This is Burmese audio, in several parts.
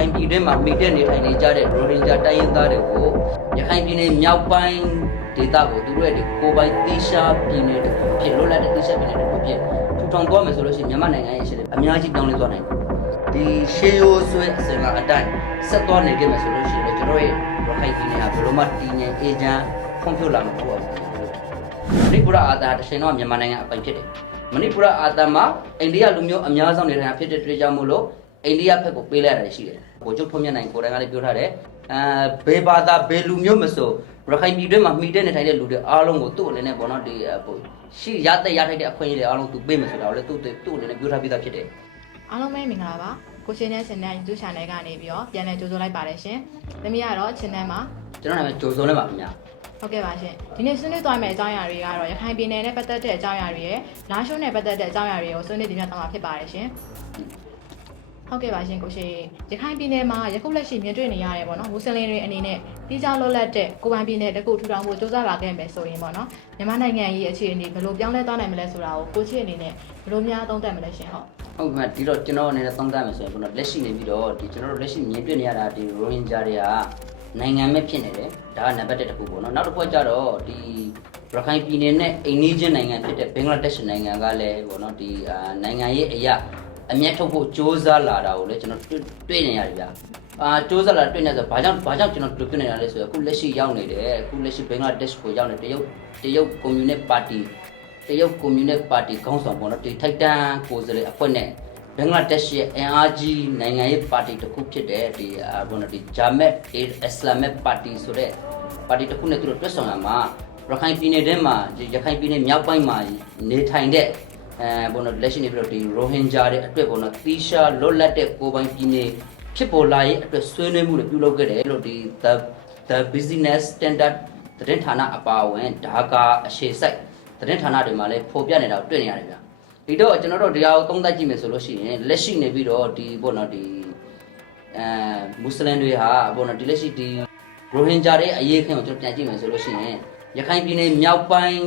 ခိုင်ပြည်တွင်းမှာမိတဲ့နေထိုင်နေကြတဲ့ရိုဟင်ဂျာတိုင်းရင်းသားတွေကိုရခိုင်ပြည်နယ်မြောက်ပိုင်းဒေသကိုသူတို့ရဲ့ဒီကိုယ်ပိုင်တိရှားပြည်နယ်တစ်ခုဖြစ်လို့လည်းတိရှားပြည်နယ်တစ်ခုဖြစ်ထူထောင်သွားမယ်ဆိုလို့ရှိရင်မြန်မာနိုင်ငံရဲ့ရှေ့အများကြီးတောင်းလဲသွားနိုင်တယ်ဒီရှေးရိုးဆွဲအစဉ်လာအတိုင်းဆက်သွားနေကြမယ်ဆိုလို့ရှိရင်တော့ကျွန်တော်ရဲ့ရခိုင်ပြည်နယ်ဟာဘယ်လိုမှတည်ငြိမ်အေးချမ်းဖွံ့ဖြိုးလာမှာမဟုတ်ဘူးမဏိပူရအာသာတစ်ချိန်တော့မြန်မာနိုင်ငံအပိုင်ဖြစ်တယ်မဏိပူရအာသာမှာအိန္ဒိယလူမျိုးအများဆုံးနေထိုင်တာဖြစ်တဲ့တွေ့ကြမှုလို့အိန္ဒိယဘက်ကိုပေးလိုက်ရတယ်ရှိတယ်။ ကိုကျုပ်ထွန်းမြတ်နိုင်ကိုယ်တိုင်ကလည်းပြောထားတယ်။အဲဘေးဘာသာဘေးလူမျိုးမဆိုရခိုင်ပြည်တွင်းမှာမှီတဲ့နေထိုင်တဲ့လူတွေအားလုံးကိုသူ့အနေနဲ့ပေါ့နော်ဒီဟိုရှိရတဲ့ရထိုက်တဲ့အခွင့်အရေးတွေအားလုံးသူပေးမယ်ဆိုတာကိုလည်းသူ့သူ့အနေနဲ့ပြောထားပြီးသားဖြစ်တယ်အားလုံးပဲမင်္ဂလာပါကိုရှင်နဲ့ရှင်နဲ့ YouTube channel ကနေပြီးတော့ပြန်လည်ကြိုဆိုလိုက်ပါတယ်ရှင်။သမီးကတော့ channel မှာ။ကျွန်တော်နာမည်ဂျိုစုံနဲ့ပါခင်ဗျာဟုတ်ကဲ့ပါရှင်။ဒီနေ့ဆွေးနွေးသွားမယ့်အကြောင်းအရာတွေကတော့ရခိုင်ပြည်နယ်နဲ့ပတ်သက်တဲ့အကြောင်းအရာတွေရယ်လာရှုံးနဲ့ပတ်သက်တဲ့အကြောင်းအရာတွေကိုဆွေးနွေးတင်ပြသွားမှာဖြစ်ပါတယ်ရှင်။ ဟုတ်ကဲ့ပါရှင်ကိုရှင်ရခိုင်ပြည်နယ်မှာယခုလက်ရှိမြင်တွေ့နေရတယ်ပေါ့နော်မွတ်စလင်တွေအနေနဲ့ပြီးကြောင်းလွတ်လပ်တဲ့ကိုယ်ပိုင်ပြည်နယ်တစ်ခုထူထောင်ဖို့စ조사လာခဲ့မယ်ဆိုရင်ပေါ့နော်မြန်မာနိုင်ငံရဲ့အခြေအနေဘယ်လိုပြောင်းလဲသွားနိုင်မလဲဆိုတာကိုကိုချစ်အနေနဲ့ဘယ်လိုများသုံးသပ်မလဲရှင်ဟုတ်။ဟုတ်ကဲ့ဒီတော့ကျွန်တော်အနေနဲ့သုံးသပ်မယ်ဆိုရင်ပေါ့နော်လက်ရှိနေပြီးတော့ဒီကျွန်တော်တို့လက်ရှိမြင်တွေ့နေရတာဒီရိုဟင်ဂျာတွေကနိုင်ငံမဲ့ဖြစ်နေတယ်။ဒါကနံပါတ်1တစ်ခုပေါ့နော်။နောက်တစ်ခုကကြတော့ဒီရခိုင်ပြည်နယ်နဲ့အိန္ဒိယနိုင်ငံဖြစ်တဲ့ဘင်္ဂလားဒေ့ရှ်နိုင်ငံကလည်းပေါ့နော်ဒီအာနိုင်ငံရေးအရာ အမျက်ထုတ်ဖို့ကြိုးစားလာတာကိုလည်းကျွန်တော်တွေ့နေရတယ်ဗျာအာကြိုးစားလာတွေ့နေဆိုဘာကြောင့်ဘာကြောင့်ကျွန်တော်တို့တွေ့နေတာလဲဆိုတော့အခုလက်ရှိရောက်နေတယ်အခုလက်ရှိဘင်္ဂလားဒေ့ရှ်ကိုရောက်နေတရုတ်တရုတ်ကွန်မြူနတီပါတီတရုတ်ကွန်မြူနတီပါတီခေါင်းဆောင်ပေါ့နော်ဒီထိုက်တန်ကိုယ်စားလှယ်အဖွဲ့နဲ့ဘင်္ဂလားဒေ့ရှ်ရဲ့ NRG နိုင်ငံရေးပါတီတစ်ခုဖြစ်တဲ့ဒီဘုန်းတော်ဒီဂျာမက်အစ္စလာမက်ပါတီဆိုတဲ့ပါတီတစ်ခုနဲ့သူတို့တွဲဆောင်လာမှာရခိုင်ပြည်နယ်ထဲမှာရခိုင်ပြည်နယ်မြောက်ပိုင်းမှာနေထိုင်တဲ့ အဲဘောနော်လက်ရှိနေပြီးတော့ဒီရိုဟင်ဂျာတွေအတွက်ဘောနော်သီရှာလွတ်လပ်တဲ့ကိုယ်ပိုင်ပြည်နယ်ဖြစ်ပေါ်လာရေးအတွက်ဆွေးနွေးမှုတွေပြုလုပ်ခဲ့တယ်လို့ဒီ the the business standard သတင်းဌာနအပါအဝင်ဒါကာအရှေစိုက်သတင်းဌာနတွေမှာလည်းဖော်ပြနေတာကိုတွေ့နေရတယ်ဗျာဒီတော့ကျွန်တော်တို့ဒီဟာကိုသုံးသပ်ကြည့်မယ်ဆိုလို့ရှိရင်လက်ရှိနေပြီးတော့ဒီဘောနော်ဒီအဲမွတ်စလင်တွေဟာဘောနော်ဒီလက်ရှိဒီရိုဟင်ဂျာတွေအရေးခင်းကိုကျွန်တော်ပြန်ကြည့်မယ်ဆိုလို့ရှိရင် ရခိုင်ပြည်နယ်မြောက်ပိုင်း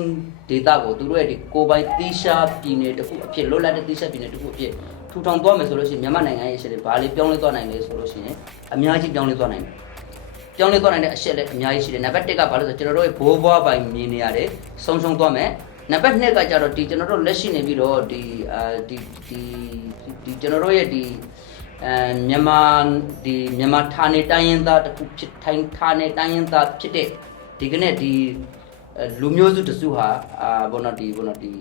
ဒေသကိုသူတို့ရဲ့ဒီကိုယ်ပိုင်သီးရှားပြည်နယ်တစ်ခုအဖြစ်လွတ်လပ်တဲ့သီးရှားပြည်နယ်တစ်ခုအဖြစ်ထူထောင်သွားမယ်ဆိုလို့ရှိရင်မြန်မာနိုင်ငံရဲ့အရှေ့တွေဘာလေးပြောင်းလဲသွားနိုင်လဲဆိုလို့ရှိရင်အများကြီးပြောင်းလဲသွားနိုင်တယ်ပြောင်းလဲသွားနိုင်တဲ့အရှက်လည်းအများကြီးရှိတယ်နံပါတ်1ကဘာလို့လဲဆိုတော့ကျွန်တော်တို့ရဲ့ဘိုးဘွားပိုင်မြင်နေရတယ်ဆုံးရှုံးသွားမယ်နံပါတ်2ကကြတော့ဒီကျွန်တော်တို့လက်ရှိနေပြီးတော့ဒီအာဒီဒီဒီကျွန်တော်တို့ရဲ့ဒီအဲမြန်မာဒီမြန်မာဌာနေတိုင်းရင်းသားတစ်ခုဖြစ်ထိုင်းဌာနေတိုင်းရင်းသားဖြစ်တဲ့ ဒီကနေ့ဒီအဲလူမျိုးစုတစုဟာအာဘောနော်ဒီဘောနော်ဒီ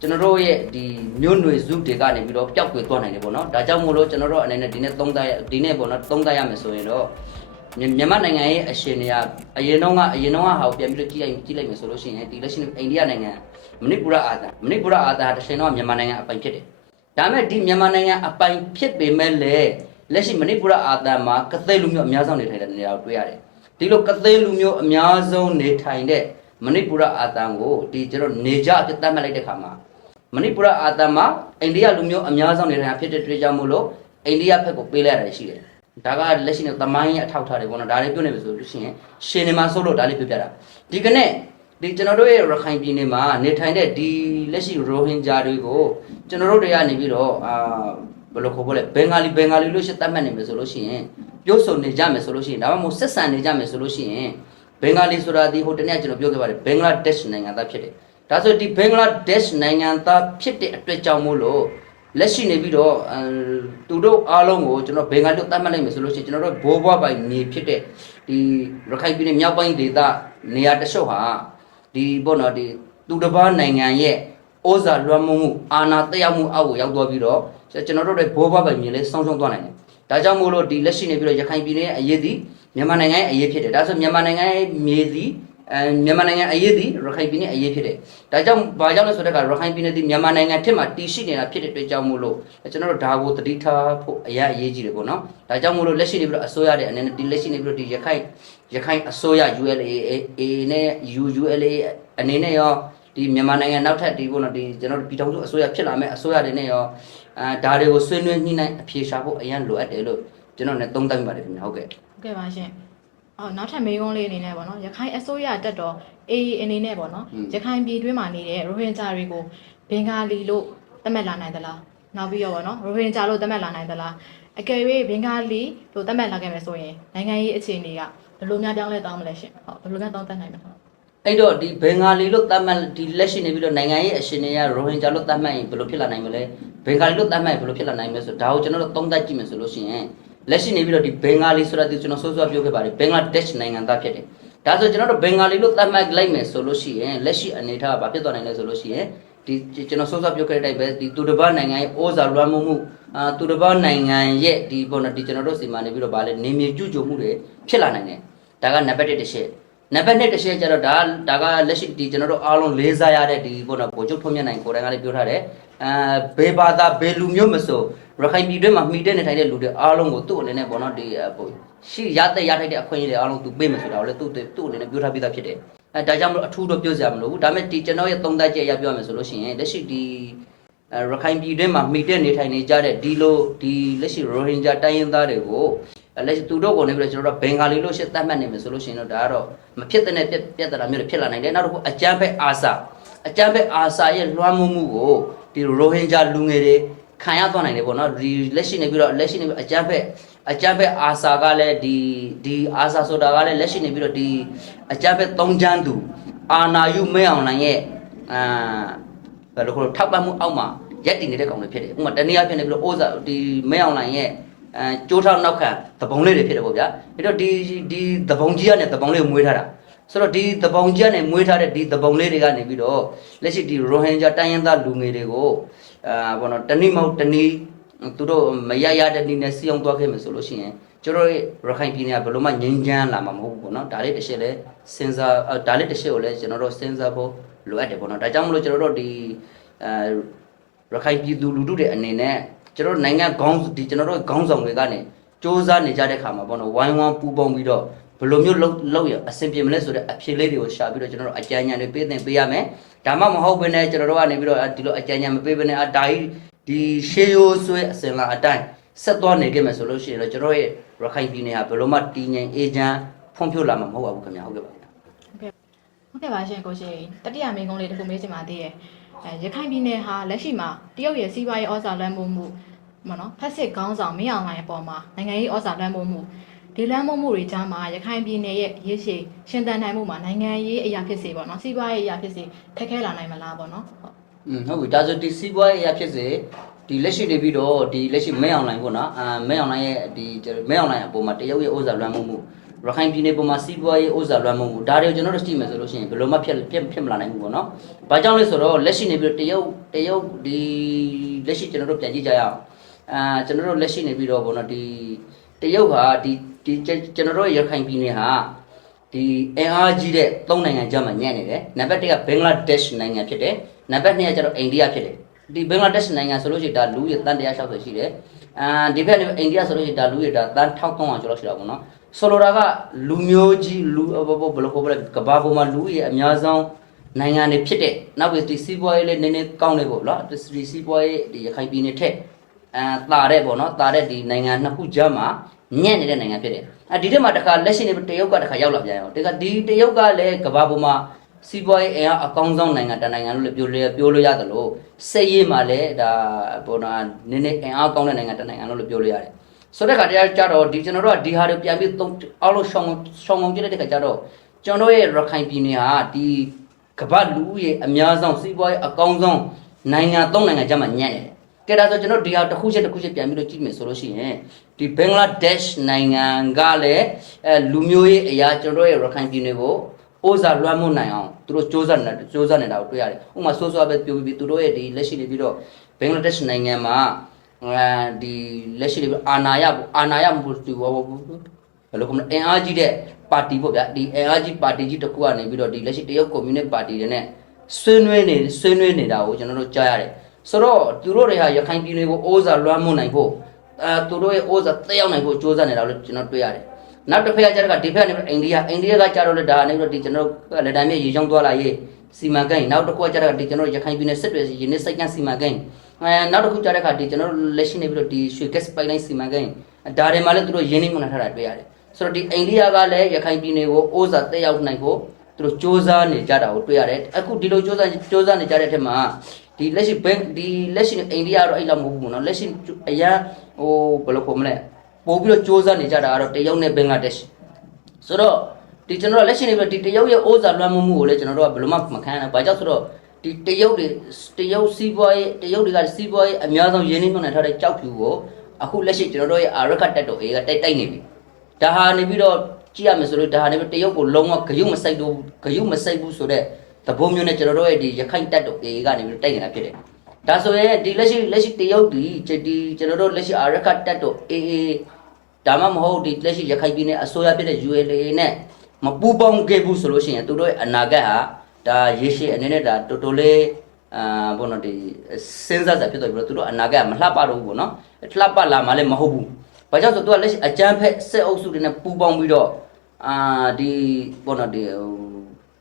ကျွန်တော်တို့ရဲ့ဒီမြို့ຫນွေစုတွေကနေပြီးတော့ပျောက်ကွယ်သွားနိုင်တယ်ပေါ့နော်ဒါကြောင့်မို့လို့ကျွန်တော်တို့အနေနဲ့ဒီနေ့သုံးသပ်ရဒီနေ့ပေါ့နော်သုံးသပ်ရမယ်ဆိုရင်တော့မြမြန်မာနိုင်ငံရဲ့အရှင်တွေကအရင်တော့ကအရင်တော့ကဟာကိုပြန်ပြီးတော့ကြည့်လိုက်ကြည့်လိုက်မယ်ဆိုလို့ရှိရင်ဒီလက်ရှိအိန္ဒိယနိုင်ငံမဏိပူရအာသာမဏိပူရအာသာတစ်ချိန်တော့မြန်မာနိုင်ငံအပိုင်ဖြစ်တယ်။ဒါပေမဲ့ဒီမြန်မာနိုင်ငံအပိုင်ဖြစ်ပေမဲ့လည်းလက်ရှိမဏိပူရအာသာမှာကသဲလူမျိုးအများဆုံးနေထိုင်တဲ့နေရာကိုတွေ့ရတယ်။ ဒီလိုကသဲလူမျိုးအများဆုံးနေထိုင်တဲ့မဏိပူရအာသာကိုဒီကျွန်တော်နေကြအဖြစ်သတ်မှတ်လိုက်တဲ့ခါမှာမဏိပူရအာသာမှာအိန္ဒိယလူမျိုးအများဆုံးနေထိုင်တာဖြစ်တဲ့တွေ့ကြောင့်မို့လို့အိန္ဒိယဘက်ကိုပေးလိုက်ရတယ်ရှိတယ်။ဒါကလက်ရှိနဲ့သမိုင်းရဲ့အထောက်အထားတွေပေါ့နော်ဒါလေးပြောနေပြီဆိုလို့ရှိရင်ရှင်နေမှာစိုးလို့ဒါလေးပြောပြတာဒီကနေ့ဒီကျွန်တော်တို့ရဲ့ရခိုင်ပြည်နယ်မှာနေထိုင်တဲ့ဒီလက်ရှိရိုဟင်ဂျာတွေကိုကျွန်တော်တို့တွေကနေပြီးတော့အာဘယ်လိုခေါ်ဖို့လဲဘင်္ဂါလီဘင်္ဂါလီလို့ရှိသတ်မှတ်နေမယ်ဆိုလို့ရှိရင် ပြောဆိုနေကြမယ်ဆိုလို့ရှိရင်ဒါမှမဟုတ်ဆက်ဆံနေကြမယ်ဆိုလို့ရှိရင်ဘင်္ဂါလီဆိုတာဒီဟိုတနေ့ကကျွန်တော်ပြောခဲ့ပါတယ်ဘင်္ဂလားဒေ့ရှ်နိုင်ငံသားဖြစ်တယ်ဒါဆိုဒီဘင်္ဂလားဒေ့ရှ်နိုင်ငံသားဖြစ်တဲ့အတွက်ကြောင့်မို့လို့လက်ရှိနေပြီးတော့အဲသူတို့အားလုံးကိုကျွန်တော်ဘင်္ဂါလို့သတ်မှတ်လိုက်မယ်ဆိုလို့ရှိရင်ကျွန်တော်တို့ဘိုးဘွားပိုင်နေဖြစ်တဲ့ဒီရခိုင်ပြည်နယ်မြောက်ပိုင်းဒေသနေရာတချို့ဟာဒီပေါ့နော်ဒီသူတစ်ပါးနိုင်ငံရဲ့ဩဇာလွှမ်းမိုးမှုအာဏာတက်ရောက်မှုအောက်ကိုရောက်သွားပြီးတော့ကျွန်တော်တို့ရဲ့ဘိုးဘွားပိုင်မြင်လေးဆောင်းရှုံးသွားနိုင်တယ်။ ဒါကြောင့်မို့လို့ဒီလက်ရှိနေပြီးတော့ရခိုင်ပြည်နယ်ရဲ့အရေးသည်မြန်မာနိုင်ငံရဲ့အရေးဖြစ်တယ်။ဒါဆိုမြန်မာနိုင်ငံရဲ့မြေသည်အဲမြန်မာနိုင်ငံအရေးသည်ရခိုင်ပြည်နယ်အရေးဖြစ်တယ်။ဒါကြောင့်ဘာကြောင့်လဲဆိုတော့ကရခိုင်ပြည်နယ်သည်မြန်မာနိုင်ငံထက်မှတည်ရှိနေတာဖြစ်တဲ့အတွက်ကြောင့်မို့လို့ကျွန်တော်တို့ဒါကိုတတိထားဖို့အရာအရေးကြီးတယ်ပေါ့နော်။ဒါကြောင့်မို့လို့လက်ရှိနေပြီးတော့အစိုးရတဲ့အနေနဲ့ဒီလက်ရှိနေပြီးတော့ဒီရခိုင်ရခိုင်အစိုးရ ULA A နဲ့ UULA အနေနဲ့ရောဒီမြန်မာနိုင်ငံနောက်ထပ်ဒီပေါ့နော်ဒီကျွန်တော်တို့ပြည်ထောင်စုအစိုးရဖြစ်လာမဲ့အစိုးရတွေနဲ့ရော အဲဒါတွေကိုဆွေးနွေးညှိနှိုင်းအဖြေရှာဖို့အရန်လိုအပ်တယ်လို့ကျွန်တော်လည်းသုံးသပ်မိပါတယ်ခင်ဗျာဟုတ်ကဲ့ဟုတ်ကဲ့ပါရှင်အော်နောက်ထပ်မေးခွန်းလေးအနေနဲ့ပေါ့နော်ရခိုင်အစိုးရတက်တော့ AA အနေနဲ့ပေါ့နော်อืมရခိုင်ပြည်တွင်းမှာနေတဲ့ရိုဟင်ဂျာတွေကိုဘင်္ဂါလီလို့သတ်မှတ်လာနိုင်သလားနောက်ပြီးတော့ပေါ့နော်ရိုဟင်ဂျာလို့သတ်မှတ်လာနိုင်သလားအကယ်၍ဘင်္ဂလီလို့သတ်မှတ်လာခဲ့မယ်ဆိုရင်နိုင်ငံရေးအခြေအနေကဘယ်လိုများပြောင်းလဲသွားမလဲရှင်ဟုတ်ဘယ်လိုများတောင်းတနိုင်မလဲဟုတ်အဲ့တော့ဒီဘင်္ဂါလီလို့သတ်မှတ်ဒီလက်ရှိနေပြီးတော့နိုင်ငံရေးအရှင်တွေကရိုဟင်ဂျာလို့သတ်မှတ်ရင်ဘယ်လိုဖြစ်လာနိုင်မလဲ ဘင်္ဂါလီလို့သတ်မှတ်ရင်ဘယ်လိုဖြစ်လာနိုင်မလဲဆိုတော့ဒါကိုကျွန်တော်တို့သုံးသပ်ကြည့်မယ်ဆိုလို့ရှိရင်လက်ရှိနေပြီးတော့ဒီဘင်္ဂါလီဆိုတာဒီကျွန်တော်စောစောပြောခဲ့ပါတယ်ဘင်္ဂလားဒေ့ရှ်နိုင်ငံသားဖြစ်တယ်ဒါဆိုကျွန်တော်တို့ဘင်္ဂါလီလို့သတ်မှတ်လိုက်မယ်ဆိုလို့ရှိရင်လက်ရှိအနေအထားကဘာဖြစ်သွားနိုင်လဲဆိုလို့ရှိရင်ဒီကျွန်တော်စောစောပြောခဲ့တဲ့အတိုင်းပဲဒီတူတပတ်နိုင်ငံရဲ့ဩဇာလွှမ်းမိုးမှုအာတူတပတ်နိုင်ငံရဲ့ဒီပေါ်နော်ဒီကျွန်တော်တို့စီမံနေပြီးတော့ဗာလဲနေမြေကျူးကျော်မှုတွေဖြစ်လာနိုင်တယ်ဒါကနံပါတ်1တစ်ချက်နံပါတ်2တစ်ချက်ကျတော့ဒါဒါကလက်ရှိဒီကျွန်တော်တို့အားလုံးလေးစားရတဲ့ဒီပေါ့နော်ဗိုလ်ချုပ်ထုံးမြတ်နိုင်ကိုယ်တိုင်ကလည်းပြောထားတယ် အဲဘေးဘာသာဘေးလူမျိုးမဆိုရခိုင်ပြည်တွင်းမှာမှီတဲ့နေထိုင်တဲ့လူတွေအားလုံးကိုသူ့အနေနဲ့ပေါ့နော်ဒီဟိုရှိရတဲ့ရထိုက်တဲ့အခွင့်အရေးတွေအားလုံးသူပေးမယ်ဆိုတာကိုလည်းသူ့သူ့အနေနဲ့ပြောထားပြီးသားဖြစ်တယ်အဲဒါကြောင့်မလို့အထူးတော့ပြောစရာမလိုဘူးဒါပေမဲ့ဒီကျွန်တော်ရဲ့သုံးသပ်ချက်အရပြောရမယ်ဆိုလို့ရှိရင်လက်ရှိဒီအဲရခိုင်ပြည်တွင်းမှာမှီတဲ့နေထိုင်နေကြတဲ့ဒီလိုဒီလက်ရှိရိုဟင်ဂျာတိုင်းရင်းသားတွေကိုအဲ့လက်ရှိသူတို့ကိုနေပြီးတော့ကျွန်တော်တို့ကဘင်္ဂါလီလို့ရှစ်သတ်မှတ်နေမယ်ဆိုလို့ရှိရင်တော့ဒါကတော့မဖြစ်တဲ့နဲ့ပြက်ပြက်တရာမျိုးတွေဖြစ်လာနိုင်တယ်နောက်တစ်ခုအကြမ်းဖက်အာစာအကြမ်းဖက်အာစာရဲ့လွှမ်းမိုးမှုကို ဒီရိုဟင်ဂျာလူငယ်တွေခံရသွားနိုင်တယ်ပေါ့နော်ဒီလက်ရှိနေပြီးတော့လက်ရှိနေပြီးအကြမ်းဖက်အကြမ်းဖက်အာစာကလည်းဒီဒီအာစာဆိုတာကလည်းလက်ရှိနေပြီးတော့ဒီအကြမ်းဖက်သုံးချမ်းသူအာနာယုမဲအောင်နိုင်ရဲ့အာဘယ်လိုခေါ်ထောက်ပံ့မှုအောက်မှာရက်တည်နေတဲ့ကောင်တွေဖြစ်တယ်ဥပမာတနည်းအားဖြင့်နေပြီးတော့အိုးစာဒီမဲအောင်နိုင်ရဲ့အဲကျိုးထောက်နောက်ခံသဘုံလေးတွေဖြစ်တယ်ပေါ့ဗျာအဲ့တော့ဒီဒီသဘုံကြီးကနေသဘုံလေးကိုမွေးထားတာ ဆိုတော့ဒီသဘုံကြီးကနေမွေးထားတဲ့ဒီသဘုံလေးတွေကနေပြီးတော့လက်ရှိဒီရိုဟင်ဂျာတိုင်းရင်းသားလူငယ်တွေကိုအာဘောနော်တနည်းမဟုတ်တနည်းသူတို့မရရတဲ့နည်းနဲ့စီအောင်သွားခဲ့မယ်ဆိုလို့ရှိရင်ကျွန်တော်ရဲ့ရခိုင်ပြည်နယ်ကဘယ်လိုမှငြိမ်းချမ်းလာမှာမဟုတ်ဘူးပေါ့နော်ဒါလေးတစ်ချက်လဲစဉ်းစားအာဒါလေးတစ်ချက်ကိုလည်းကျွန်တော်တို့စဉ်းစားဖို့လိုအပ်တယ်ပေါ့နော်ဒါကြောင့်မလို့ကျွန်တော်တို့ဒီအဲရခိုင်ပြည်သူလူထုတွေအနေနဲ့ကျွန်တော်တို့နိုင်ငံခေါင်းဒီကျွန်တော်တို့ခေါင်းဆောင်တွေကနေစ조사နေကြတဲ့ခါမှာပေါ့နော်ဝိုင်းဝန်းပူပေါင်းပြီးတော့ ဘယ်လိုမျိုးလုပ်လုပ်ရအဆင်ပြေမလဲဆိုတဲ့အဖြေလေးတွေကိုရှာပြီးတော့ကျွန်တော်တို့အကြံဉာဏ်တွေပေးသင်ပေးရမယ်ဒါမှမဟုတ်ဘဲနဲ့ကျွန်တော်တို့ကနေပြီးတော့ဒီလိုအကြံဉာဏ်မပေးဘဲနဲ့အဒါကြီးဒီရှေးရိုးဆွဲအစင်လာအတိုင်းဆက်သွားနေခဲ့မယ်ဆိုလို့ရှိရင်တော့ကျွန်တော်ရဲ့ရခိုင်ပြည်နယ်ဟာဘယ်လိုမှတည်ငြိမ်အေးချမ်းဖွံ့ဖြိုးလာမှာမဟုတ်ပါဘူးခင်ဗျာဟုတ်ကဲ့ပါခင်ဗျာဟုတ်ကဲ့ပါရှင်ကိုရှင်တတိယမိန်းကုန်းလေးတစ်ခုမေးချင်ပါသေးတယ်အဲရခိုင်ပြည်နယ်ဟာလက်ရှိမှာတရုတ်ရဲ့စီးပွားရေးဩဇာလွှမ်းမိုးမှုမနော်ဖက်စစ်ခေါင်းဆောင်မင်းအောင်လှိုင်အပေါ်မှာနိုင်ငံရေးဩဇာလွှမ်းမိုးမှု ဒီလွှမ်းမိုးမှုတွေကြားမှာရခိုင်ပြည်နယ်ရဲ့ရေးရှိရှင်သန်နိုင်မှုမှာနိုင်ငံရေးအရာဖြစ်စေပေါ့နော်စီးပွားရေးအရာဖြစ်စေခက်ခဲလာနိုင်မလားပေါ့နော်ဟုတ်อืมဟုတ်ပြီဒါဆိုဒီစီးပွားရေးအရာဖြစ်စေဒီလက်ရှိနေပြီးတော့ဒီလက်ရှိမဲအောင်လိုင်းပေါ့နော်အာမဲအောင်လိုင်းရဲ့ဒီမဲအောင်လိုင်းအပေါ်မှာတရုတ်ရဲ့ဥစ္စာလွှမ်းမိုးမှုရခိုင်ပြည်နယ်ပေါ်မှာစီးပွားရေးဥစ္စာလွှမ်းမိုးမှုဒါတွေကိုကျွန်တော်တို့ကြည့်မယ်ဆိုလို့ရှိရင်ဘယ်လိုမှဖြစ်ဖြစ်ဖြစ်မလာနိုင်ဘူးပေါ့နော်။ဘာကြောင့်လဲဆိုတော့လက်ရှိနေပြီးတော့တရုတ်တရုတ်ဒီလက်ရှိကျွန်တော်တို့ပြန်ကြည့်ကြရအောင်အာကျွန်တော်တို့လက်ရှိနေပြီးတော့ပေါ့နော်ဒီတရုတ်ဟာဒီ ဒီကျွန်တော်တို့ရခိုင်ပြည်နယ်ဟာဒီအင်အားကြီးတဲ့သုံးနိုင်ငံကြားမှာညံ့နေတယ်နံပါတ်1ကဘင်္ဂလားဒေ့ရှ်နိုင်ငံဖြစ်တယ်နံပါတ်2ကကျတော့အိန္ဒိယဖြစ်တယ်ဒီဘင်္ဂလားဒေ့ရှ်နိုင်ငံဆိုလို့ရှိရင်ဒါလူဦးရေတန်160ရှိတယ်အာဒီဘက်နေအိန္ဒိယဆိုလို့ရှိရင်ဒါလူဦးရေဒါတန်1300ကျော်လောက်ရှိတာပေါ့နော်ဆိုလိုတာကလူမျိုးကြီးလူဘဘဘယ်လိုခေါ်ပါလဲကဘာပေါ်မှာလူဦးရေအများဆုံးနိုင်ငံတွေဖြစ်တဲ့နောက်ပြီးဒီစီးပွားရေးလေးနည်းနည်းကောင်းနေပေါ့နော်ဒီစီးပွားရေးဒီရခိုင်ပြည်နယ်ထက်အာတာတဲ့ပေါ့နော်တာတဲ့ဒီနိုင်ငံနှစ်ခုကြားမှာ ညံ့နေတဲ့နိုင်ငံဖြစ်တယ်အဲဒီထက်မှာတစ်ခါလက်ရှိနေတရုတ်ကတစ်ခါရောက်လာပြန်ရောတခါဒီတရုတ်ကလည်းကဘာပေါ်မှာစီးပွားရေးအင်အားအကောင်းဆုံးနိုင်ငံတစ်နိုင်ငံလို့လည်းပြောလို့ပြောလို့ရတယ်လို့စိတ်ရေးမှာလည်းဒါပေါ်တော့နည်းနည်းအင်အားကောင်းတဲ့နိုင်ငံတစ်နိုင်ငံလို့လည်းပြောလို့ရတယ်ဆိုတဲ့ခါတရားကြတော့ဒီကျွန်တော်တို့ကဒီဟာတွေပြန်ပြီးသုံးအောက်လို့ရှောင်းရှောင်းအောင်ပြတဲ့ခါကြတော့ကျွန်တော်ရဲ့ရခိုင်ပြည်နယ်ဟာဒီကမ္ဘာလူဦးရေအများဆုံးစီးပွားရေးအကောင်းဆုံးနိုင်ငံသုံးနိုင်ငံကြားမှာညံ့နေတယ် ကဲဒါဆိုကျွန်တော်ဒီဟာတစ်ခုချက်တစ်ခုချက်ပြန်ပြီးတော့ကြည့်မယ်ဆိုလို့ရှိရင်ဒီဘင်္ဂလားဒေ့ရှ်နိုင်ငံကလည်းအဲလူမျိုးရေးအရာကျွန်တော်ရဲ့ရခိုင်ပြည်နယ်ကိုအိုးစားလွှမ်းမိုးနိုင်အောင်သူတို့စ조사နေစ조사နေတာကိုတွေ့ရတယ်ဥပမာဆိုးဆိုးပဲပြောပြီးသူတို့ရဲ့ဒီလက်ရှိနေပြီးတော့ဘင်္ဂလားဒေ့ရှ်နိုင်ငံမှာအဲဒီလက်ရှိနေပြီးအာနာယအာနာယမဟုတ်ဘူးဘောဘယ်လိုကမလဲအင်အားကြီးတဲ့ပါတီပေါ့ဗျာဒီအင်အားကြီးပါတီကြီးတစ်ခုကနေပြီးတော့ဒီလက်ရှိတရုတ်ကွန်မြူနစ်ပါတီတွေနဲ့ဆွေးနွေးနေဆွေးနွေးနေတာကိုကျွန်တော်တို့ကြားရတယ် ဆိုတော့သူတို့တွေဟာရခိုင်ပြည်နယ်ကိုအိုးစာလွှမ်းမိုးနိုင်ဖို့အဲသူတို့ရဲ့အိုးစာတက်ရောက်နိုင်ဖို့စ조사နေတာလို့ကျွန်တော်တွေ့ရတယ်။နောက်တစ်ဖက်ကကျတော့ဒီဖက်ကနေပြီးအိန္ဒိယအိန္ဒိယကကျတော့လေဒါနဲ့ပြီးတော့ဒီကျွန်တော်တို့လက်တံမြေရေချောင်းသွားလာရေးစီမံကိန်းနောက်တစ်ခုကကျတော့ဒီကျွန်တော်တို့ရခိုင်ပြည်နယ်စစ်တွေရင်းနှီးစိုက်ကန်စီမံကိန်းအဲနောက်တစ်ခုကျတဲ့အခါဒီကျွန်တော်တို့လက်ရှိနေပြီးတော့ဒီရွှေဂက်စ်ပိုက်လိုင်းစီမံကိန်းဒါတွေမှာလည်းသူတို့ရင်းနှီးမြှုပ်နှံထားတာတွေ့ရတယ်။ဆိုတော့ဒီအိန္ဒိယကလည်းရခိုင်ပြည်နယ်ကိုအိုးစာတက်ရောက်နိုင်ဖို့သူတို့စ조사နေကြတာကိုတွေ့ရတယ်။အခုဒီလိုစ조사စ조사နေကြတဲ့အထက်မှာ ဒီလက်ရှိဘန်ဒီလက်ရှိအိန္ဒိယတော့အဲ့လောက်မဟုတ်ဘူးပေါ့နော်လက်ရှိအရန်ဟိုဘယ်လိုခေါ်မလဲပို့ပြီးတော့စ조사နေကြတာကတော့တရုတ်နဲ့ဘင်္ဂလားဒေ့ရှ်ဆိုတော့ဒီကျွန်တော်တို့လက်ရှိနေပြီးဒီတရုတ်ရဲ့ဩဇာလွှမ်းမိုးမှုကိုလည်းကျွန်တော်တို့ကဘယ်လိုမှမခံနိုင်ဘူးဘာကြောင့်ဆိုတော့ဒီတရုတ်တွေတရုတ်စီးပွားရေးတရုတ်တွေကစီးပွားရေးအများဆုံးရင်းနှီးမြှုပ်နှံထားတဲ့ကြောက်ဖြူကိုအခုလက်ရှိကျွန်တော်တို့ရဲ့အာရခတ်တက်တော်အေးကတိုက်တိုက်နေပြီဒါဟာနေပြီးတော့ကြည့်ရမယ်ဆိုလို့ဒါဟာနေပြီးတရုတ်ကိုလုံးဝဂယုမစိုက်တော့ဂယုမစိုက်ဘူးဆိုတော့ သဘောမျိုးနဲ့ကျွန်တော်တို့ရဲ့ဒီရခိုင်တက်တော်အေးကနေပြီးတော့တိုက်နေတာဖြစ်တယ်ဒါဆိုရင်ဒီလက်ရှိလက်ရှိတရုတ်ဒီဒီကျွန်တော်တို့လက်ရှိအာရခတ်တက်တော့အေးအေးဒါမှမဟုတ်ဒီလက်ရှိရခိုင်ပြည်နယ်အစိုးရဖြစ်တဲ့ ULA နဲ့မပူပေါင်းခဲ့ဘူးဆိုလို့ရှိရင်သူတို့ရဲ့အနာဂတ်ဟာဒါရေရှည်အနေနဲ့ဒါတော်တော်လေးအာဘောနော်ဒီစဉ်းစားစားဖြစ်တော့ပြီးတော့သူတို့အနာဂတ်မလှပတော့ဘူးပေါ့နော်လှပလာမှလည်းမဟုတ်ဘူးဘာကြောင့်ဆိုသူကလက်ရှိအကြမ်းဖက်စစ်အုပ်စုတွေနဲ့ပူပေါင်းပြီးတော့အာဒီဘောနော်ဒီဟို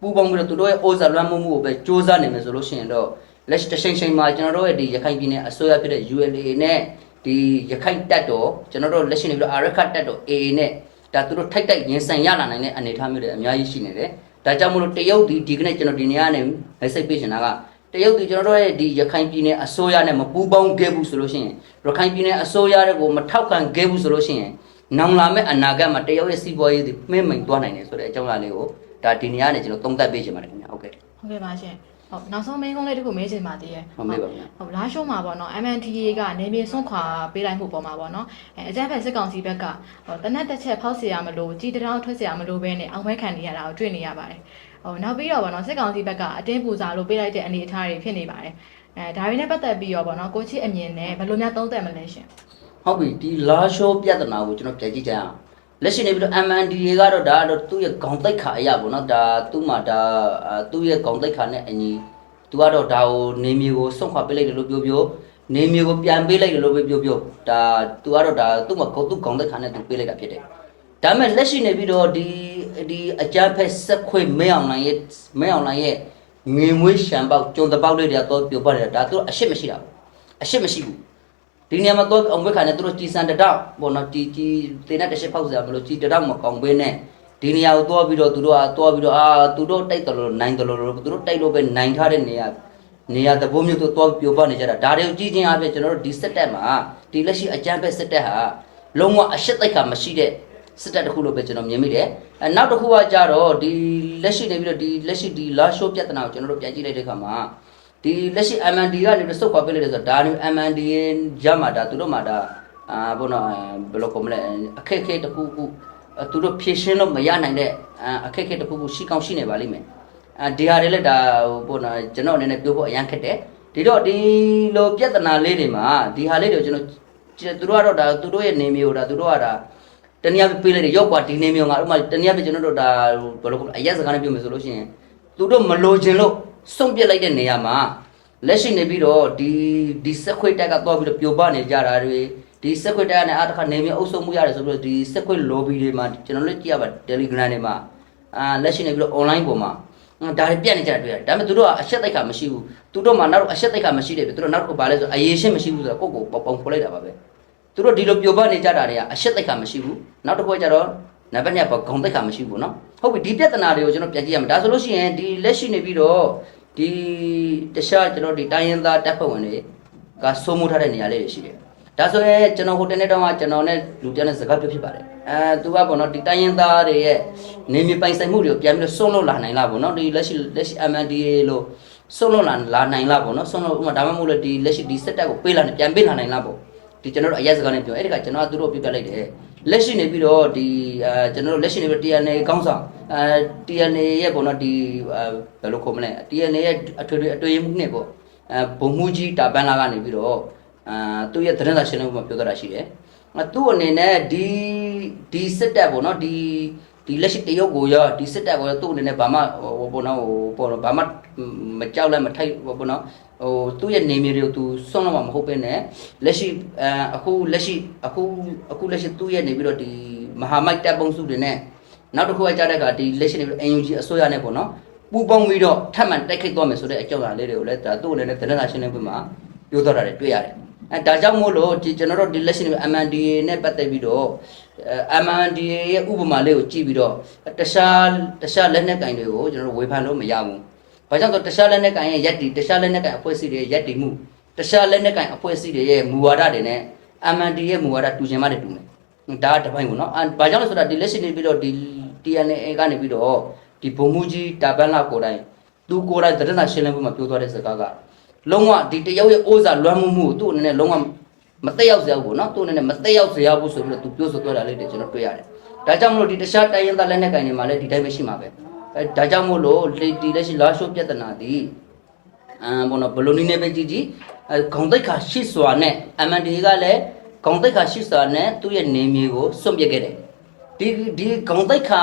ပူပေါင်းပြီးတော့သူတို့ရဲ့အိုးစားလွှမ်းမိုးမှုကိုပဲစ조사နေမယ်ဆိုလို့ရှိရင်တော့လက်ရှိတစ်ချိန်ချိန်မှာကျွန်တော်တို့ရဲ့ဒီရခိုင်ပြည်နယ်အစိုးရဖြစ်တဲ့ ULA နဲ့ဒီရခိုင်တပ်တော်ကျွန်တော်တို့လက်ရှိနေပြီးတော့အာရခတ်တပ်တော် AA နဲ့ဒါသူတို့ထိုက်တိုက်ရင်ဆိုင်ရလာနိုင်တဲ့အနေအထားမျိုးတွေအများကြီးရှိနေတယ်ဒါကြောင့်မလို့တရုတ်ဒီဒီကနေ့ကျွန်တော်ဒီနေရာနဲ့မိတ်ဆက်ပေးချင်တာကတရုတ်ဒီကျွန်တော်တို့ရဲ့ဒီရခိုင်ပြည်နယ်အစိုးရနဲ့မပူးပေါင်းခဲ့ဘူးဆိုလို့ရှိရင်ရခိုင်ပြည်နယ်အစိုးရတွေကိုမထောက်ခံခဲ့ဘူးဆိုလို့ရှိရင်နောင်လာမယ့်အနာဂတ်မှာတရုတ်ရဲ့စီးပွားရေးတွေမှင်းမိန်သွားနိုင်တယ်ဆိုတဲ့အကြောင်းအရာလေးကို ဒါဒီနေရာနဲ့ကျွန်တော်သုံးသပ်ပေးချင်ပါတယ်ခင်ဗျာဟုတ်ကဲ့ ဟုတ်ကဲ့ပါရှင်ဟုတ်နောက်ဆုံးမေးခွန်းလေးတစ်ခုမေးချင်ပါသေးရဲ့ ဟုတ်မေးပါဗျာ ဟုတ်လားရှုံးမှာပေါ့နော် MNTA ကနေမြေစွန့်ခွာပေးလိုက်မှုပေါ်မှာပေါ့နော်အဲအကြမ်းဖက်စစ်ကောင်စီဘက်ကဟိုတနက်တစ်ချက်ဖောက်เสียရမလို့ကြီးတရောင်းထွက်เสียရမလို့ပဲနဲ့အောင်မဲခံနေရတာကိုတွေ့နေရပါတယ်ဟိုနောက်ပြီးတော့ပေါ့နော်စစ်ကောင်စီဘက်ကအတင်းပူစာလို့ပေးလိုက်တဲ့အနေအထားတွေဖြစ်နေပါတယ်အဲဒါတွေနဲ့ပတ်သက်ပြီးတော့ပေါ့နော်ကိုချစ်အမြင်နဲ့ဘယ်လိုများသုံးသပ်မလဲရှင် ဟုတ်ပြီဒီလာရှောပြဿနာကိုကျွန်တော်ပြန်ကြည့်ကြရအောင် လက်ရှိနေပြီးတော့ MNDA ကတော့ဒါကတော့သူ့ရဲ့ခေါင်းတိတ်ခါအရာပေါ့နော်ဒါသူ့မှာဒါအာသူ့ရဲ့ခေါင်းတိတ်ခါနဲ့အညီသူကတော့ဒါကိုနေမျိုးကိုစွန့်ခွာပေးလိုက်တယ်လို့ပြောပြောနေမျိုးကိုပြန်ပေးလိုက်တယ်လို့ပဲပြောပြောဒါသူကတော့ဒါသူ့မှာခေါင်းသူ့ခေါင်းတိတ်ခါနဲ့သူပေးလိုက်တာဖြစ်တယ်ဒါပေမဲ့လက်ရှိနေပြီးတော့ဒီဒီအကြမ်းဖက်ဆက်ခွေမဲအောင်လိုင်းရဲ့မဲအောင်လိုင်းရဲ့ငွေမွေးရှံပေါက်ကျုံတပေါက်လေးတွေကတော့ပြပတယ်ဒါသူအရှိမရှိတာဘူးအရှိမရှိဘူး ဒီနေရာမှာတော့အောင်ဘက်ခါနဲ့သူတို့ကြီးစံတတောက်ပေါ့နော်ကြီးကြီးတင်တဲ့တစ်ချက်ဖောက်စရာမလိုကြီးတတောက်မကောင်းပေးနဲ့ဒီနေရာကိုသွားပြီးတော့သူတို့ကသွားပြီးတော့အာသူတို့တိုက်တယ်လို့နိုင်တယ်လို့သူတို့တိုက်လို့ပဲနိုင်ထားတဲ့နေရာနေရာသဘောမျိုးသူသွားပြိုပနေကြတာဒါတွေကိုကြည့်ချင်းအပြင်ကျွန်တော်တို့ဒီစက်တက်မှာဒီလက်ရှိအကြမ်းဖက်စက်တက်ဟာလုံးဝအရှက်တိုက်ခါမရှိတဲ့စက်တက်တစ်ခုလို့ပဲကျွန်တော်မြင်မိတယ်အဲနောက်တစ်ခုကကြတော့ဒီလက်ရှိနေပြီးတော့ဒီလက်ရှိဒီလာရှိုးပြဿနာကိုကျွန်တော်တို့ပြန်ကြည့်လိုက်တဲ့အခါမှာ ဒီလက်ရှိ MND ကနေပြီးစုတ်ခွာပေးလိုက်တယ်ဆိုတော့ဒါနေ MND ရမှာဒါသူတို့မှာဒါအာဘုနော်ဘယ်လိုကောမလဲအခက်အခဲတစ်ခုခုအဲသူတို့ဖြည့်ရှင်းလို့မရနိုင်တဲ့အာအခက်အခဲတစ်ခုခုရှိကောင်းရှိနေပါလိမ့်မယ်အဲဒီဟာတွေလည်းဒါဘုနော်ကျွန်တော်အနေနဲ့ပြောဖို့အရန်ခက်တယ်ဒီတော့ဒီလိုပြဿနာလေးတွေမှာဒီဟာလေးတွေကိုကျွန်တော်သူတို့ကတော့ဒါသူတို့ရဲ့နေမျိုးဒါသူတို့ကဒါတနည်းအားဖြင့်ပေးလိုက်တယ်ရောက်กว่าဒီနေမျိုးငါတို့မှတနည်းအားဖြင့်ကျွန်တော်တို့ဒါဘယ်လိုကောအရက်စကားနဲ့ပြောမယ်ဆိုလို့ရှိရင် သူတို့မလိုချင်လို့ ဆုံးပြစ်လိုက်တဲ့နေရာမှာလက်ရှိနေပြီးတော့ဒီဒီဆက်ခွေတက်ကတော့ပြီးတော့ပျော်ပနေကြတာတွေဒီဆက်ခွေတက်နဲ့အတခါနေမြေအုပ်စုမှုရတယ်ဆိုပြီးတော့ဒီဆက်ခွေ lobby တွေမှာကျွန်တော်တို့ကြည့်ရပါ Telegram တွေမှာအာလက်ရှိနေပြီးတော့ online ပေါ်မှာဒါတွေပြတ်နေကြတွေ့ရတယ်ဒါပေမဲ့သူတို့ကအချက်တိုက်ခါမရှိဘူးသူတို့မှနောက်အချက်တိုက်ခါမရှိတယ်ပြီသူတို့နောက်တော့ဘာလဲဆိုအရေးရှင်းမရှိဘူးဆိုတော့ကိုယ့်ကိုပုံဖော်လိုက်တာပါပဲသူတို့ဒီလိုပျော်ပနေကြတာတွေကအချက်တိုက်ခါမရှိဘူးနောက်တစ်ခွက်ကျတော့နံပါတ်2ကဂုံတိုက်ခါမရှိဘူးပေါ့နော်ဟုတ်ပြီဒီပြဿနာတွေကိုကျွန်တော်ပြန်ကြည့်ရမယ်ဒါဆိုလို့ရှိရင်ဒီလက်ရှိနေပြီးတော့ ဒီတခြားကျွန်တော်ဒီတိုင်းရင်းသားတပ်ဖွဲ့ဝင်တွေကစိုးမိုးထားတဲ့နေရာလေးတွေရှိတယ်ဒါဆိုရင်ကျွန်တော်ဟိုတနေ့တော့ကကျွန်တော်နဲ့လူတယောက်နဲ့စကားပြောဖြစ်ပါတယ်အဲသူကပေါ့နော်ဒီတိုင်းရင်းသားတွေရဲ့နေမြေပိုင်ဆိုင်မှုတွေကိုပြန်ပြီးတော့ဆုံးလို့လာနိုင်လားပေါ့နော်ဒီလက်ရှိလက်ရှိ MNDA လို့ဆုံးလို့လာလာနိုင်လားပေါ့နော်ဆုံးလို့ဥပမာဒါမှမဟုတ်လေဒီလက်ရှိဒီစက်တက်ကိုပေးလာနေပြန်ပေးလာနိုင်လားပေါ့ဒီကျွန်တော်တို့အရက်စကားနဲ့ပြောအဲ့ဒီကကျွန်တော်ကသူတို့ပြပြလိုက်တယ် လက်ရှိနေပြီးတော့ဒီအဲကျွန်တော်တို့လက်ရှိနေပြီး TNA ကောင်းဆောင်အဲ TNA ရဲ့ပေါ့နော်ဒီဘယ်လိုခေါ်မလဲ TNA ရဲ့အထွေထွေအတွေ့အမှုနဲ့ပေါ့အဲဘုံမှုကြီးတာပန်းလာကနေပြီးတော့အာသူ့ရဲ့သတင်းစာရှင်းလင်းပွဲမှာပြောထားတာရှိတယ်အဲသူ့အနေနဲ့ဒီဒီစစ်တပ်ပေါ့နော်ဒီဒီလက်ရှိတရုတ်ကိုရောဒီစစ်တပ်ကိုရောသူ့အနေနဲ့ဘာမှဟိုပေါ့နော်ဟိုပေါ့နော်ဘာမှမကြောက်လည်းမထိုက်ဟိုပေါ့နော် ဟိုသူ့ရဲ့နေမြေတွေကိုသူစွန့်လို့မှမဟုတ်ပဲနဲ့လက်ရှိအဲအခုလက်ရှိအခုအခုလက်ရှိသူ့ရဲ့နေပြီးတော့ဒီမဟာမိုက်တပ်ပုံစုတွေနဲ့နောက်တစ်ခုကကြားတဲ့ကဒီလက်ရှိနေပြီး NUG အစိုးရနဲ့ပေါ့နော်ပူပေါင်းပြီးတော့ထပ်မံတိုက်ခိုက်သွားမယ်ဆိုတဲ့အကြောင်းအရာလေးတွေကိုလည်းဒါသူ့အနေနဲ့သတင်းစာရှင်းလင်းပွဲမှာပြောသွားတာတွေတွေ့ရတယ်အဲဒါကြောင့်မို့လို့ဒီကျွန်တော်တို့ဒီလက်ရှိနေ MNDA နဲ့ပတ်သက်ပြီးတော့အဲ MNDA ရဲ့ဥပမာလေးကိုကြည့်ပြီးတော့တခြားတခြားလက်နက်ကင်တွေကိုကျွန်တော်တို့ဝေဖန်လို့မရဘူး။ ဘာကြောင့်လဲဆိုတော့တခြားလက်နက်ကင်ရဲ့ယက်တီတခြားလက်နက်ကင်အဖွဲ့အစည်းတွေရဲ့ယက်တီမှုတခြားလက်နက်ကင်အဖွဲ့အစည်းတွေရဲ့မူဝါဒတွေနဲ့ MND ရဲ့မူဝါဒတူချင်မှတည်းတူမယ်ဒါကတစ်ပိုင်းပေါ့နော်အဲဘာကြောင့်လဲဆိုတော့ဒီလက်ရှိနေပြီးတော့ဒီ TNA ကနေပြီးတော့ဒီဘုံမူကြီးတာပန်းလာကိုယ်တိုင်သူကိုယ်တိုင်သတင်းစာရှင်းလင်းပွဲမှာပြောသွားတဲ့စကားကလုံးဝဒီတယောက်ရဲ့အိုးစာလွမ်းမှုမှုကိုသူ့အနေနဲ့လုံးဝမတက်ရောက်စရာဘူးပေါ့နော်သူ့အနေနဲ့မတက်ရောက်စရာဘူးဆိုပြီးတော့သူပြောဆိုသွားတာလေးတွေကျွန်တော်တွေ့ရတယ်ဒါကြောင့်မလို့ဒီတခြားတိုင်းရင်းသားလက်နက်ကိုင်တွေမှာလည်းဒီတိုင်းပဲရှိမှာပဲ အဲဒါကြောင့်မို့လို့ဒီလက်ရှိလာရှိုးပြဿနာဒီအမ်ဘောနော်ဘလိုနီနဲ့ပဲကြည့်ကြည့်အဲခေါင်းတိတ်ခါရှိစွာနဲ့ MND ကလည်းခေါင်းတိတ်ခါရှိစွာနဲ့သူ့ရဲ့နေမြေကိုစွန့်ပစ်ခဲ့တယ်ဒီဒီခေါင်းတိတ်ခါ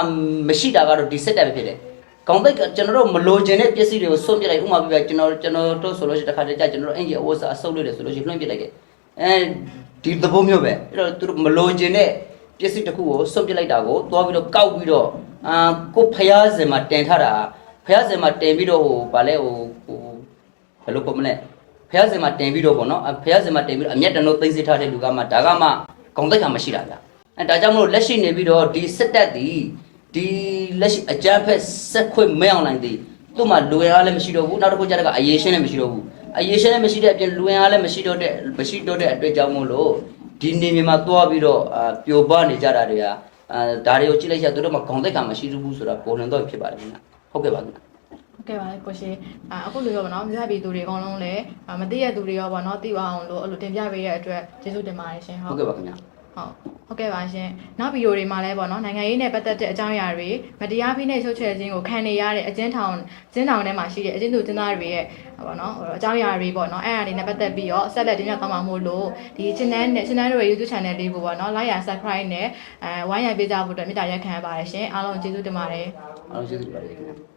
မရှိတာကတော့ဒီစက်တက်ပဲဖြစ်တယ်ခေါင်းတိတ်ကကျွန်တော်တို့မလိုချင်တဲ့ပစ္စည်းတွေကိုစွန့်ပစ်လိုက်ဥပမာပြပြကျွန်တော်ကျွန်တော်တို့ဆိုလို့ရှိရင်တစ်ခါတည်းကြာကျွန်တော်တို့အင်ဂျီအဝတ်စာအဆုပ်လို့တယ်ဆိုလို့ရှိရင်လွှင့်ပစ်လိုက်တယ်အဲဒီသဘောမျိုးပဲအဲ့တော့သူတို့မလိုချင်တဲ့ပစ္စည်းတစ်ခုကိုစွန့်ပစ်လိုက်တာကိုသွားပြီးတော့ကောက်ပြီးတော့ အာကိုဖျားစင်မှာတင်ထားတာဖျားစင်မှာတင်ပြီးတော့ဟိုဗာလဲဟိုဟိုဘယ်လိုပုံမလဲဖះစင်မှာတင်ပြီးတော့ဗောနော်ဖះစင်မှာတင်ပြီးတော့အမျက်တန်တို့သိသိထားတဲ့လူကမှဒါကမှဂုံတိတ်ခါမရှိတာဗျအဲဒါကြောင့်မလို့လက်ရှိနေပြီးတော့ဒီစစ်တပ်ဒီဒီလက်ရှိအကြမ်းဖက်ဆက်ခွင့်မဲအောင်နိုင်သည်သူ့မှာလူရအားလည်းမရှိတော့ဘူးနောက်တစ်ခုကျတော့ကအရေးရှင်းလည်းမရှိတော့ဘူးအရေးရှင်းလည်းမရှိတဲ့အပြင်လူရအားလည်းမရှိတော့တဲ့မရှိတော့တဲ့အတွက်ကြောင့်မို့လို့ဒီနေမြေမှာသွားပြီးတော့အာပျော်ပါနေကြတာတွေက အာဒါတွေကိုကြည့်လိုက်ရသူတို့မှာဂုံတိတ်ခါမရှိဘူးဆိုတာပေါ်လွင်တော့ဖြစ်ပါတယ်ခင်ဗျဟုတ်ကဲ့ပါခင်ဗျဟုတ်ကဲ့ပါကိုရှင်အာအခုလိုရောဗောနော်မြတ်ပြည်သူတွေအကုန်လုံးလည်းအာမသိရသူတွေရောဗောနော်သိပါအောင်လို့အဲ့လိုတင်ပြပေးတဲ့အတွက်ကျေးဇူးတင်ပါတယ်ရှင်ဟုတ်ကဲ့ပါခင်ဗျာ ဟုတ်ဟုတ်ကဲ့ပါရှင်နောက်ဗီဒီယိုတွေမှာလည်းပေါ့နော်နိုင်ငံရေးနဲ့ပတ်သက်တဲ့အကြောင်းအရာတွေမတရားဖိနှိပ်ချုပ်ချယ်ခြင်းကိုခံနေရတဲ့အကျဉ်းထောင်ကျဉ်းထောင်ထဲမှာရှိတဲ့အကျဉ်းသူကျဉ်းသားတွေရဲ့ပေါ့နော်ဟိုအကြောင်းအရာတွေပေါ့နော်အဲ့အရာတွေနဲ့ပတ်သက်ပြီးတော့ဆက်လက်တင်ပြသွားမှာမို့လို့ဒီ channel နဲ့ channel တို့ရဲ့ YouTube channel လေးကိုပေါ့နော် like and subscribe နဲ့အဲဝိုင်းရံပေးကြဖို့အတွက်မေတ္တာရက်ခံရပါတယ်ရှင်အားလုံးကျေးဇူးတင်ပါတယ်အားလုံးကျေးဇူးတင်ပါတယ်ခင်ဗျာ